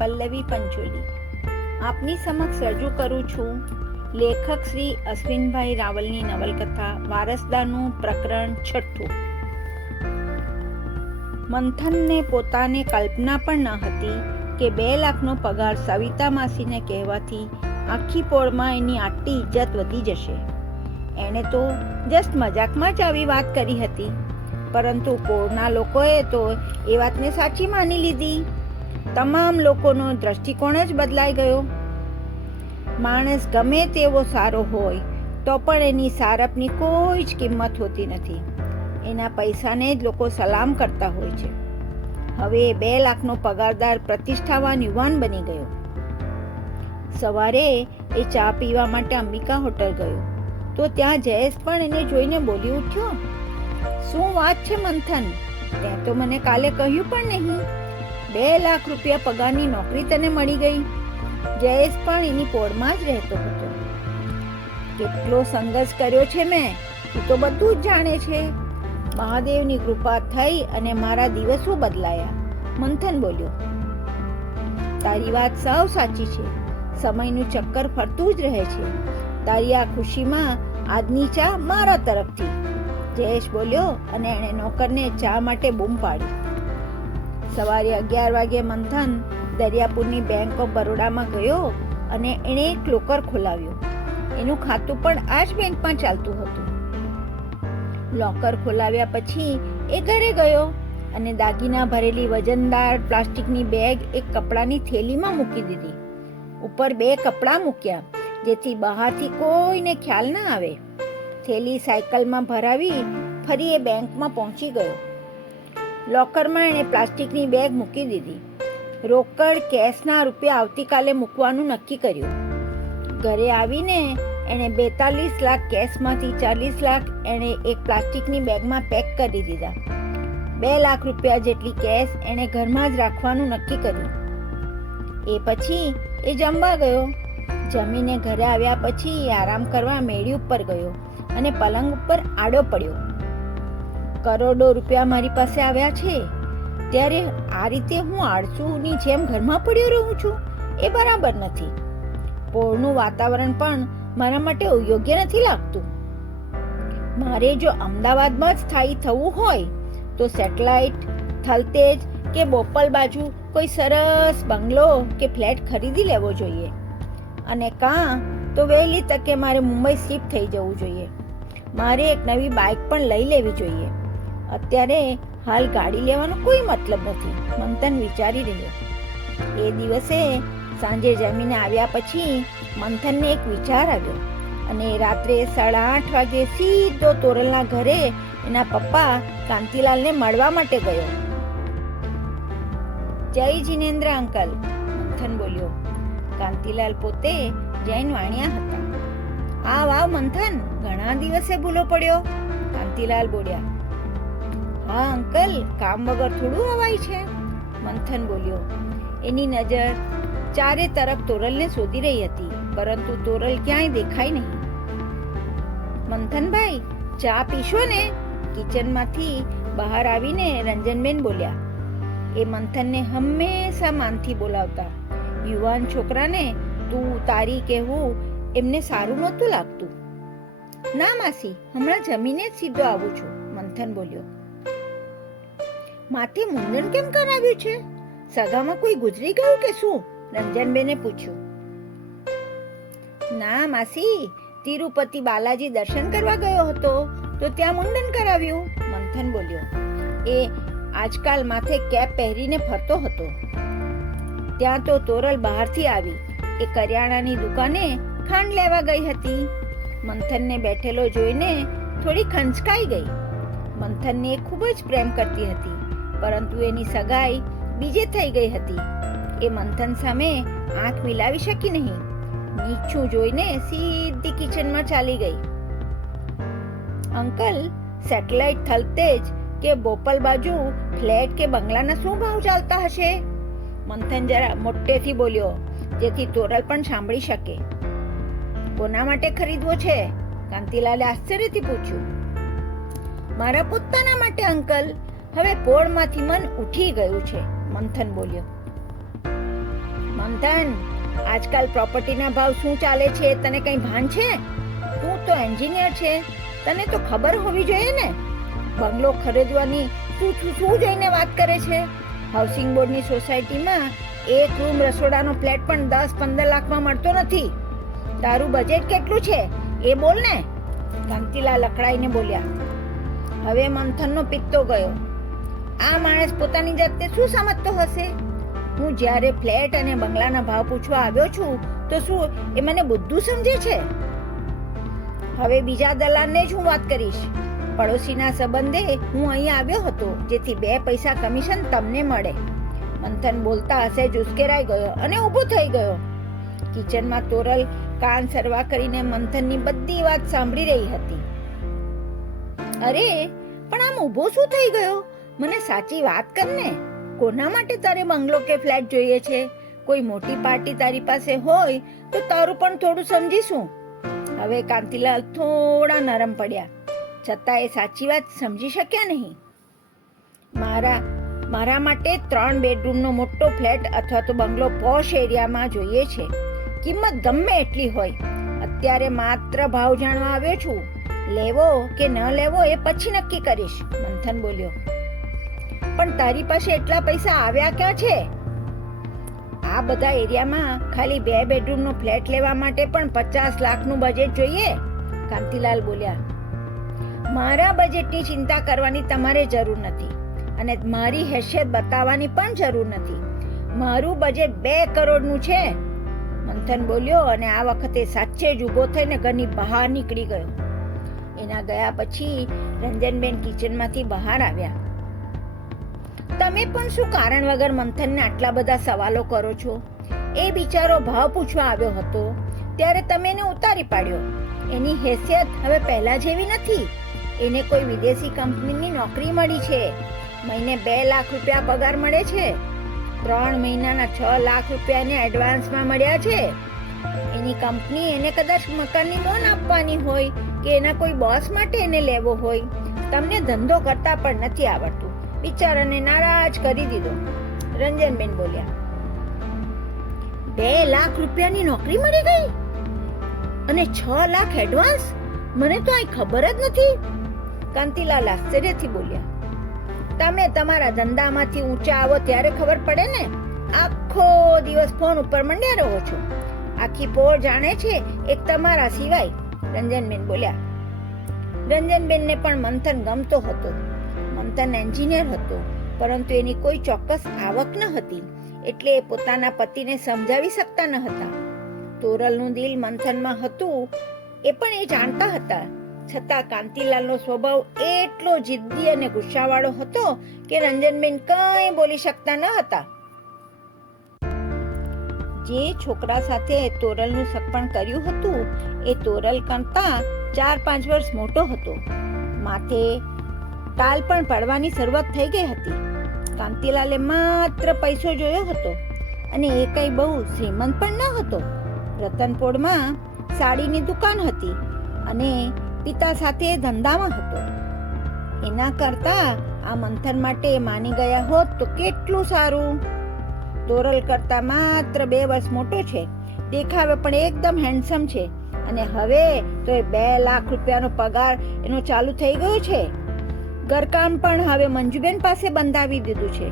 પલ્લવી પંચોલી આપની સમક્ષ રજૂ કરું છું, લેખક શ્રી અશ્વિનભાઈ રાવલની નવલકથા વારસદારનું પ્રકરણ છઠ્ઠું. મંથનને પોતાને કલ્પના પણ ન હતી કે બે લાખનો પગાર સવિતા માસીને કહેવાથી આખી પોળમાં એની આટલી ઇજ્જત વધી જશે. એણે તો જસ્ટ મજાકમાં જ આવી વાત કરી હતી. પરંતુ પોળના લોકોએ તો એ વાતને સાચી માની લીધી. તમામ લોકોનો દ્રષ્ટિકોણ જ બદલાઈ ગયો. માણસ ગમે તેવો સારો હોય, તો પણ એની સારપની કોઈ જ કિંમત હોતી નથી. એના પૈસાને જ લોકો સલામ કરતા હોય છે. હવે બે લાખનો પગારદાર પ્રતિષ્ઠાવાન યુવાન બની ગયો. સવારે એ ચા પીવા માટે અંબિકા હોટલ ગયો. તો ત્યાં જયેશ પણ એને જોઈને બોલી ઉઠ્યો, શું વાત છે મંથન? તે તો મને કાલે કહ્યું પણ નહીં. બે લાખ રૂપિયા પગારની નોકરી તને મળી ગઈ. જયેશ પણ એની પોળમાં જ રહેતો હતો. કેટલો સંઘર્ષ કર્યો છે મેં. તું તો બધું જ જાણે છે. મહાદેવની કૃપા થઈ અને મારા દિવસો બદલાયા. મંથન બોલ્યો. તારી વાત સાવ સાચી છે. સમયનું ચક્કર ફરતું જ રહે છે. તારી આ ખુશીમાં આજની ચા મારા તરફથી. જયેશ બોલ્યો અને એણે નોકરને ચા માટે બૂમ પાડી. સવારે અગિયાર વાગે મંથન દરિયાપુરની બેંક ઓફ બરોડામાં ગયો અને એણે એક લોકર ખોલાવ્યો. એનું ખાતું પણ આ જ બેંકમાં ચાલતું હતું. લોકર ખોલાવ્યા પછી એ ઘરે ગયો અને દાગીના ભરેલી વજનદાર પ્લાસ્ટિકની બેગ એક કપડાની થેલીમાં મૂકી દીધી. ઉપર બે કપડાં મૂક્યા, જેથી બહારથી કોઈને ખ્યાલ ના આવે. થેલી સાયકલમાં ભરાવી ફરી એ બેંકમાં પહોંચી ગયો. લોકરમાં એણે પ્લાસ્ટિકની બેગ મૂકી દીધી. રોકડ કેશના રૂપિયા આવતીકાલે મૂકવાનું નક્કી કર્યું. ઘરે આવીને એણે બેતાલીસ લાખ કેશમાંથી ચાલીસ લાખ એણે એક પ્લાસ્ટિકની બેગમાં પેક કરી દીધા. બે લાખ રૂપિયા જેટલી કેશ એણે ઘરમાં જ રાખવાનું નક્કી કર્યું. એ પછી એ જમવા ગયો. જમીને ઘરે આવ્યા પછી આરામ કરવા મેળી ઉપર ગયો અને પલંગ ઉપર આડો પડ્યો. કરોડો રૂપિયા મારી પાસે આવ્યા છે. ત્યારે આ રીતે હું આળસુની જેમ ઘરમાં પડ્યો રહું છું, એ બરાબર નથી. પોળનું વાતાવરણ પણ મારા માટે યોગ્ય નથી લાગતું. મારે જો અમદાવાદમાં જ સ્થાયી થવું હોય, તો સેટેલાઇટ, થલતેજ કે બોપલ બાજુ કોઈ સરસ બંગલો કે ફ્લેટ ખરીદી લેવો જોઈએ. અને કાં તો વહેલી તકે મારે મુંબઈ શિફ્ટ થઈ જવું જોઈએ. મારે એક નવી બાઇક પણ લઈ લેવી જોઈએ. અત્યારે હાલ ગાડી લેવાનો કોઈ મતલબ નથી. મંથન વિચારી રહ્યો. એ દિવસે સાંજે જમીને આવ્યા પછી મંથનને એક વિચાર આવ્યો અને રાત્રે સાડા આઠ વાગે સીધો તોરલના ઘરે એના પપ્પા કાંતિલાલને મળવા માટે ગયો. જય જીનેન્દ્ર અંકલ, મંથન બોલ્યો. કાંતિલાલ પોતે જૈન વાણિયા હતા. આ વાવ મંથન, ઘણા દિવસે ભૂલો પડ્યો. કાંતિલાલ બોલ્યા. હા, અંકલ, કામ વગર થોડું અવાય છે? મંથન બોલ્યો, એની નજર ચારે તરફ તોરલને શોધી રહી હતી, પરંતુ તોરલ ક્યાંય દેખાય નહીં. મંથનભાઈ, ચા પીશો ને? કિચનમાંથી બહાર આવીને રંજનબેન બોલ્યા. એ મંથનને હંમેશા માનથી બોલાવતા. યુવાન છોકરાને તું તારી કહેવું એમને સારું નહોતું લાગતું. ના માસી, હમણાં જમીને જ સીધો આવું છું, મંથન બોલ્યો. માથે મુંડન કેમ કરાવ્યું છે? સગામાં કોઈ ગુજરી ગયું કે શું? રંજનબેને પૂછ્યું. ના, માસી, તિરુપતિ બાલાજી દર્શન કરવા ગયો હતો, તો ત્યાં મુંડન કરાવ્યું, મંથન બોલ્યો. એ આજકાલ માથે કેપ પહેરીને ફરતો હતો. ત્યાં તો તોરલ બહારથી આવી. એ કરિયાણાની દુકાને ખાંડ લેવા ગઈ હતી. મંથનને બેઠેલો જોઈને થોડી ખંચકાઈ ગઈ. મંથનને ખૂબ જ પ્રેમ કરતી હતી. પરંતુ એની સગાઈ બીજે થઈ ગઈ હતી. એ મંથન સામે આંખ મિલાવી શકી નહીં. નીચું જોઈને સીધી કિચનમાં ચાલી ગઈ. અંકલ સેટેલાઇટ થલતેજ કે બોપલ બાજુ ફ્લેટ કે બંગલાના શું ભાવ ચાલતા હશે? મંથન જરા મોટેથી બોલ્યો, જેથી તોરલ પણ સાંભળી શકે. કોના માટે ખરીદવો છે? કાંતિલાલે આશ્ચર્યથી પૂછ્યું. મારા પોતાના માટે, અંકલ. હવે પોળમાંથી મન ઉઠી ગયું છે, મંથન બોલ્યો. મંથન, આજકાલ પ્રોપર્ટીના ભાવ શું ચાલે છે? તને કંઈ ભાન છે? તું તો એન્જિનિયર છે. તને તો ખબર હોવી જોઈએ ને? બંગલો ખરીદવાની તું શું શું જઈને વાત કરે છે? હાઉસિંગ બોર્ડની સોસાયટીમાં એક રૂમ રસોડાનો ફ્લેટ પણ દસ પંદર લાખમાં મળતો નથી. તારું બજેટ કેટલું છે? એ બોલ ને. કાંતિલાલ લખડાઈને બોલ્યા. હવે મંથનનો પિત્તો ગયો. માણસ પોતાની જાતને શું સમજતો હશે? હું જ્યારે ફ્લેટ અને બંગલાના ભાવ પૂછવા આવ્યો છું, તો શું એ મને બધું સમજે છે? હવે બીજા દલાલને જ હું વાત કરીશ. પડોશીના સંબંધે હું અહીં આવ્યો હતો, જેથી બે પૈસા કમિશન તમને મળે. મંથન બોલતા હશે જ ઉશ્કેરાઈ ગયો અને ઊભો થઈ ગયો. કિચનમાં તોરલ, કાન સરવા કરીને મંથનની બધી વાત સાંભળી રહી હતી. અરે, પણ આમ ઊભો શું થઈ ગયો? મને સાચી વાત કર ને. કોના માટે તારે બંગલો કે ફ્લેટ જોઈએ છે? કોઈ મોટી પાર્ટી તારી પાસે હોય તો તારું પણ થોડું સમજીશું. હવે કાંતિલાલ થોડા નરમ પડ્યા. છતાં એ સાચી વાત સમજી શક્યા નહીં. મારા મારા માટે ત્રણ બેડરૂમનો મોટો ફ્લેટ અથવા તો બંગલો પોશ એરિયામાં જોઈએ છે. કિંમત ગમે એટલી હોય. અત્યારે માત્ર ભાવ જાણવા આવ્યો છું. લેવો કે ન લેવો એ પછી નક્કી કરીશ, મંથન બોલ્યો. પણ તારી પાસે એટલા પૈસા આવ્યા ક્યાં છે? આ બધા એરિયામાં ખાલી બે બેડરૂમનો ફ્લેટ લેવા માટે પણ પચાસ લાખનું બજેટ જોઈએ? કાંતિલાલ બોલ્યા, મારા બજેટની ચિંતા કરવાની તમારે જરૂર નથી અને મારી હેસિયત બતાવવાની પણ જરૂર નથી. મારું બજેટ બે કરોડનું છે. મંથન બોલ્યો અને આ વખતે સાચે જ ઊભો થઈને ઘરની બહાર નીકળી ગયો. એના ગયા પછી રંજનબેન કિચનમાંથી બહાર આવ્યા. તમે પણ શું કારણ વગર મંથનને આટલા બધા સવાલો કરો છો? એ બિચારો ભાવ પૂછવા આવ્યો હતો. ત્યારે તમે એને ઉતારી પાડ્યો. એની હેસિયત હવે પહેલા જેવી નથી. એને કોઈ વિદેશી કંપનીની નોકરી મળી છે. મહિને બે લાખ રૂપિયા પગાર મળે છે. ત્રણ મહિનાના છ લાખ રૂપિયા એને એડવાન્સમાં મળ્યા છે. એની કંપની એને કદાચ મકાનની લોન આપવાની હોય કે એના કોઈ બોસ માટે એને લેવો હોય. તમને ધંધો કરતા પણ નથી આવડતું. બિચારાને નારાજ કરી દીધો. રંજનબેન બોલ્યા, બે લાખ રૂપિયાની નોકરી મળી ગઈ? અને છ લાખ એડવાન્સ મને તો આ ખબર જ નથી. કાંતિલાલ આશ્ચર્યથી બોલ્યા, તમે તમારા ધંધામાંથી ઊંચા આવો ત્યારે ખબર પડે ને? આખો દિવસ ફોન ઉપર મંડ્યા રહો છો. આખી પોળ જાણે છે એક તમારા સિવાય. રંજનબેન બોલ્યા, રંજનબેનને પણ મંથન ગમતો હતો. મંથન એન્જિનિયર હતો, પરંતુ એની કોઈ ચોક્કસ આવક ન હતી, એટલે એ પોતાના પતિને સમજાવી શકતા ન હતા. તોરલનું દિલ મંથનમાં હતું, એ પણ એ જાણતા હતા. છતાં કાંતિલાલનો સ્વભાવ એટલો જિદ્દી અને ગુસ્સાવાળો હતો કે રંજનબેન કંઈ બોલી શકતા ન હતા. જે છોકરા સાથે તોરલનું સગપણ કર્યું હતું, એ તોરલ કરતા ચાર પાંચ વર્ષ મોટો હતો. માથે ટાલ પણ પડવાની શરૂઆત થઈ ગઈ હતી. કાંતિલાલે માત્ર પૈસો જોયો હતો અને એ કઈ બહુ શ્રીમંત પણ ન હતો. રતનપોળમાં સાડીની દુકાન હતી અને પિતા સાથે ધંધામાં હતો. એના કરતા આ મંથન માટે માની ગયા હોત તો કેટલું સારું. તોરલ કરતા માત્ર બે વર્ષ મોટો છે. દેખાવે પણ એકદમ હેન્ડસમ છે. અને હવે તો એ બે લાખ રૂપિયાનો પગાર એનો ચાલુ થઈ ગયો છે. ઘરકામ પણ હવે મંજુબેન પાસે બંધાવી દીધું છે.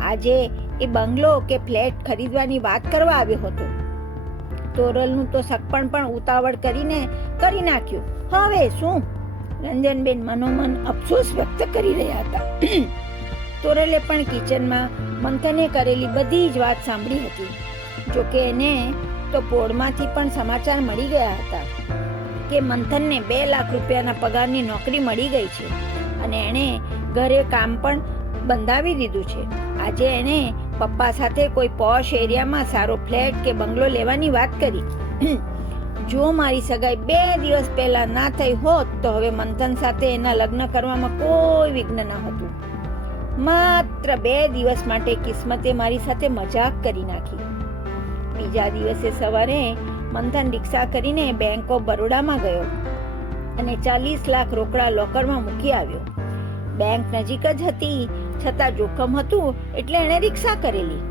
આજે એ બંગલો કે ફ્લેટ ખરીદવાની વાત કરવા આવ્યો હતો. તોરલનું તો સગપણ પણ ઉતાવળ કરીને કરી નાખ્યું. હવે શું? રંજનબેન મનોમન અફસોસ વ્યક્ત કરી રહ્યા હતા. તોરલે પણ કિચનમાં મંથને કરેલી બધી જ વાત સાંભળી હતી. જોકે એને તો પોળમાંથી પણ સમાચાર મળી ગયા હતા કે મંથનને બે લાખ રૂપિયાના પગારની નોકરી મળી ગઈ છે. અને એણે ઘરે કામ પણ બંધાવી દીધું છે. આજે એણે પપ્પા સાથે કોઈ પોશ એરિયામાં સારો ફ્લેટ કે બંગલો લેવાની વાત કરી. જો મારી સગાઈ બે દિવસ પહેલા ના થઈ હોત તો હવે મંથન સાથે એના લગ્ન કરવામાં કોઈ વિઘ્ન ન હતું. માત્ર બે દિવસ માટે કિસ્મતે મારી સાથે મજાક કરી નાખી. બીજા દિવસે સવારે મંથન રિક્ષા કરીને બેંક ઓફ બરોડામાં ગયો. અને ચાલીસ લાખ રોકડા લોકરમાં મૂકી આવ્યો. બેંક નજીક જ હતી, છતાં જોખમ હતું એટલે એણે રિક્ષા કરેલી.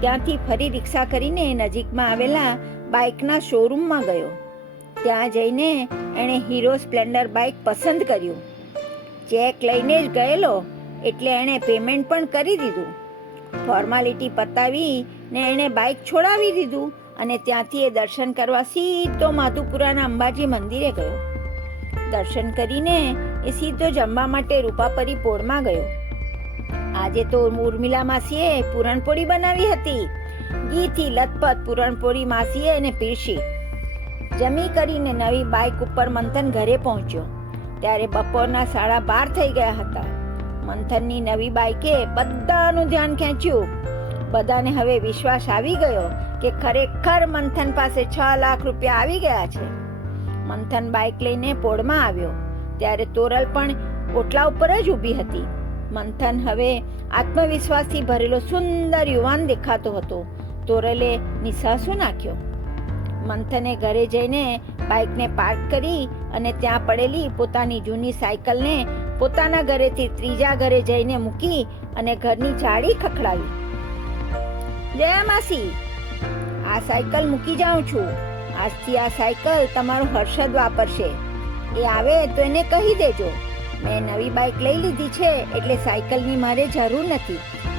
ત્યાંથી ફરી રિક્ષા કરીને નજીકમાં આવેલા બાઇકના શોરૂમમાં ગયો. ત્યાં જઈને એણે હીરો સ્પ્લેન્ડર બાઇક પસંદ કર્યું. ચેક લઈને જ ગયેલો એટલે એણે પેમેન્ટ પણ કરી દીધું. ફોર્માલિટી પતાવી ને એણે બાઇક છોડાવી દીધું અને ત્યાંથી એ દર્શન કરવા સીધો માધુપુરાના અંબાજી મંદિરે ગયો. દર્શન કરીને એ સીધો જમવા માટે રૂપાપરી પોળમાં ગયો. આજે તો ઉર્મિલા માસીએ પૂરણપોળી બનાવી હતી. ઘીથી લથપથ પૂરણપોળી માસીએ એને પીરસી. જમી કરીને નવી બાઇક ઉપર મંથન ઘરે પહોંચ્યો. ત્યારે બપોરના સાડા બાર થઈ ગયા હતા. મંથનની નવી બાઇકે બધાનું ધ્યાન ખેંચ્યું. બધાને હવે વિશ્વાસ આવી ગયો કે ખરેખર મંથન પાસે છ લાખ રૂપિયા આવી ગયા છે. મંથન બાઇક લઈને પોળમાં આવ્યો. ત્યારે તોરલ પણ ઓટલા ઉપર જ ઊભી હતી. મંથન હવે આત્મવિશ્વાસથી ભરેલો સુંદર યુવાન દેખાતો હતો. તોરલે નિસાસો નાખ્યો. મંથને ઘરે જઈને બાઇકને પાર્ક કરી અને ત્યાં પડેલી પોતાની જૂની સાયકલને પોતાના ઘરેથી ત્રીજા ઘરે જઈને મૂકી અને ઘરની જાળી ખખડાવી. જયા માસી, આ સાયકલ મૂકી જાઉં છું. આજથી આ સાયકલ તમારો હર્ષદ વાપરશે. એ આવે તો એને કહી દેજો. મેં નવી બાઇક લઈ લીધી છે એટલે સાયકલની મારે જરૂર નથી.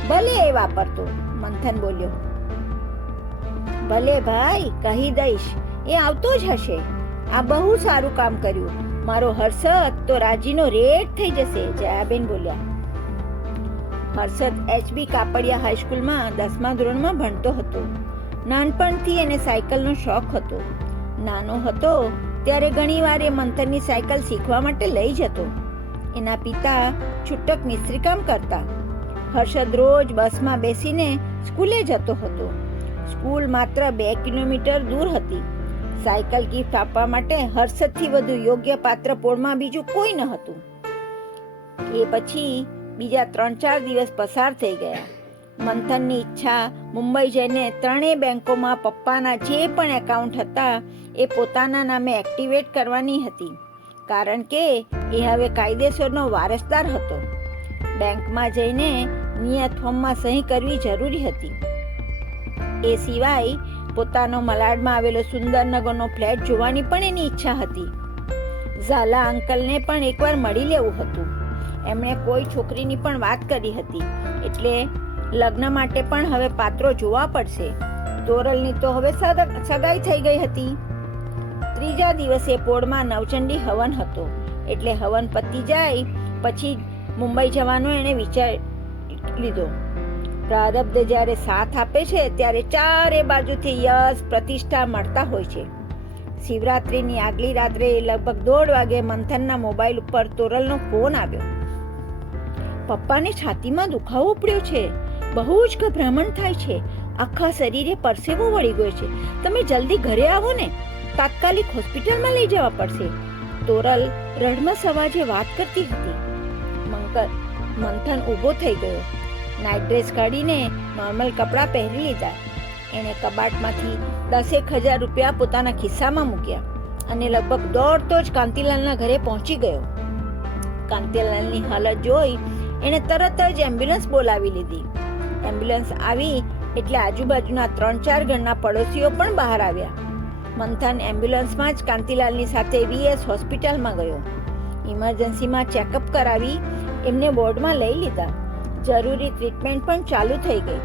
ભલે એ વાપરતો, મંથન બોલ્યો. ભલે ભાઈ, કહી દઈશ. એ આવતો જ હશે. આ બહુ સારું કામ કર્યું. મારો હર્ષદ તો રાજીનો રેટ થઈ જશે, જયાબેન બોલ્યા. હર્ષદ એચબી કાપડિયા હાઈસ્કૂલમાં દસમા ધોરણમાં ભણતો હતો. નાનપણથી એને સાયકલનો શોખ હતો. નાનો હતો ત્યારે ઘણીવાર એ મંથનની સાયકલ શીખવા માટે લઈ જતો. એના પિતા છૂટક મિસ્ત્રી કામ કરતા. હર્ષદ રોજ બસમાં બેસીને સ્કૂલે જતો હતો. સ્કૂલ માત્ર બે કિલોમીટર દૂર હતી. સાયકલ ગિફ્ટ આપવા માટે હર્ષદથી વધુ યોગ્ય પાત્ર પોળમાં બીજું કોઈ ન હતું. એ પછી બીજા ત્રણ ચાર દિવસ પસાર થઈ ગયા. મંથનની ઈચ્છા, મુંબઈ જઈને ત્રણેય બેંકોમાં પપ્પાના જે પણ એકાઉન્ટ હતા, એ પોતાના નામે એક્ટિવેટ કરવાની હતી. કારણ કે, એ હવે કાયદેસરનો વારસદાર હતો. બેંકમાં જઈને નિયત ફોર્મમાં સહી કરવી જરૂરી હતી. એ સિવાય, પોતાનો મલાડમાં આવેલો સુંદરનગરનો ફ્લેટ જોવાની પણ એની ઈચ્છા હતી. ઝાલા અંકલને પણ એકવાર મળી લેવું હતું. એમણે કોઈ છોકરીની પણ વાત કરી હતી. એટલે લગ્ન માટે પણ હવે પાત્રો જોવા પડશે. તોરલની તો હવે સગાઈ થઈ ગઈ હતી. ત્રીજા દિવસે પોળમાં નવચંડી હવન હતો. એટલે હવન પતી જાય, પછી મુંબઈ જવાનો એણે વિચાર લીધો. પ્રારબ્ધ જ્યારે સાથ આપે છે, ત્યારે ચારે બાજુથી યશ, પ્રતિષ્ઠા મળતા હોય છે. શિવરાત્રિની આગલી રાત્રે લગભગ દોઢ વાગે મંથનના મોબાઈલ ઉપર તોરલનો ફોન આવ્યો. પપ્પાને છાતીમાં દુખાવો ઉપડ્યો છે. બહુ જ ગભરામણ થાય છે. આખા શરીરે પરસેવો વળી ગયો છે. તમે જલ્દી ઘરે આવો ને. તાત્કાલિક હોસ્પિટલમાં લઈ જવા પડશે. તોરલ રડમાં અવાજે વાત કરતી હતી. મંકર, મંથન ઊભો થઈ ગયો. નાઇટ ડ્રેસ કાઢીને નોર્મલ કપડાં પહેરી લીધા. એણે કબાટમાંથી દસેક હજાર રૂપિયા પોતાના ખિસ્સામાં મૂક્યા અને લગભગ દોડતો જ કાંતિલાલના ઘરે પહોંચી ગયો. કાંતિલાલની હાલત જોઈ એણે તરત જ એમ્બ્યુલન્સ બોલાવી લીધી. એમ્બ્યુલન્સ આવી એટલે આજુબાજુના ત્રણ ચાર ઘરના પડોશીઓ પણ બહાર આવ્યા. મંથન એમ્બ્યુલન્સમાં જ કાંતિલાલની સાથે વીએસ હોસ્પિટલમાં ગયો. ઇમરજન્સીમાં ચેકઅપ કરાવી એમને વોર્ડમાં લઈ લીધા. જરૂરી ટ્રીટમેન્ટ પણ ચાલુ થઈ ગઈ.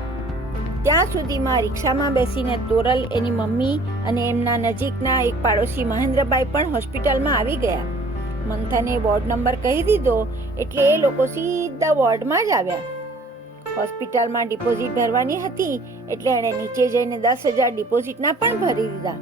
ત્યાં સુધીમાં રિક્ષામાં બેસીને તોરલ એની મમ્મી અને એમના નજીકના એક પાડોશી મહેન્દ્રભાઈ પણ હોસ્પિટલમાં આવી ગયા. મંથને વોર્ડ નંબર કહી દીધો એટલે એ લોકો સીધા વોર્ડમાં જ આવ્યા. હોસ્પિટલમાં ડિપોઝિટ ભરવાની હતી એટલે એણે નીચે જઈને દસ હજાર ડિપોઝિટના પણ ભરી દીધા.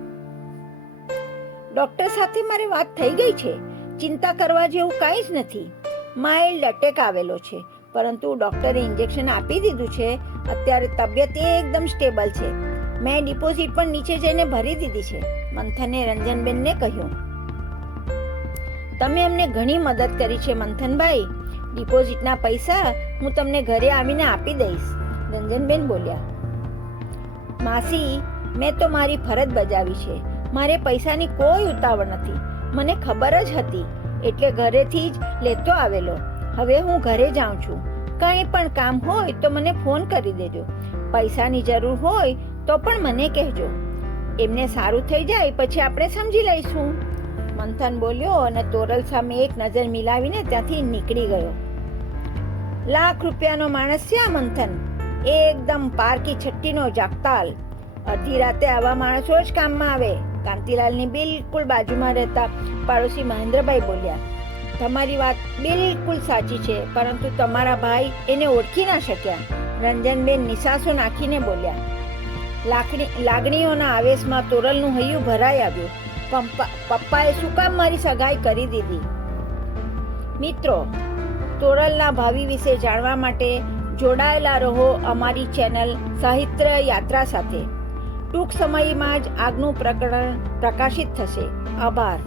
ડોક્ટર સાથે મારે વાત થઈ ગઈ છે. ચિંતા કરવા જેવું કાંઈ જ નથી. માઇલ્ડ અટેક આવેલો છે, પરંતુ ડોક્ટરે ઇન્જેક્શન આપી દીધું છે. અત્યારે તબિયત એકદમ સ્ટેબલ છે. મેં ડિપોઝિટ પણ નીચે જઈને ભરી દીધી છે, મંથને રંજનબેનને કહ્યું. તમે અમને ઘણી મદદ કરી છે, મંથનભાઈ. ડિપોઝિટના પૈસા હું તમને ઘરે આવીને આપી દઈશ. રંજનબેન બોલ્યા, માસી, મેં તો મારી ફરજ બજાવી છે. મારે પૈસાની કોઈ ઉતાવળ નથી. મને ખબર જ હતી. એટલે ઘરેથી જ લેતો આવેલો. હવે હું ઘરે જાઉં છું. કંઈ પણ કામ હોય તો મને ફોન કરી દેજો. પૈસાની જરૂર હોય તો પણ મને કહેજો. એમને સારું થઈ જાય પછી આપણે સમજી લઈશું. મંથન બોલ્યો અને તોરલ સામે એક નજર મિલાવીને ત્યાંથી નીકળી ગયો. લાખ રૂપિયાનો માણસ છે આ મંથન. એકદમ પારકી છઠ્ઠીનો જાગતાલ. અડધી રાતે આવા માણસો જ કામમાં આવે. કાંતિલાલની બિલકુલ બાજુમાં રહેતા પાડોશી મહેન્દ્રભાઈ બોલ્યા, તમારી વાત બિલકુલ સાચી છે, પરંતુ તમારા ભાઈ એને ઓળખી ના શક્યા. રંજનબેન નિશાસો નાખીને બોલ્યા લાકડી લાગણીઓના આવેશમાં તોરલનું હૈયું ભરાઈ આવ્યું. પપ્પાએ શું કામ મારી સગાઈ કરી દીધી? મિત્રો, તોરલના ભાવિ વિશે જાણવા માટે જોડાયેલા રહો અમારી ચેનલ સાહિત્ય યાત્રા સાથે. ટૂંક સમયમાં જ આગનું પ્રકરણ પ્રકાશિત થશે. આભાર.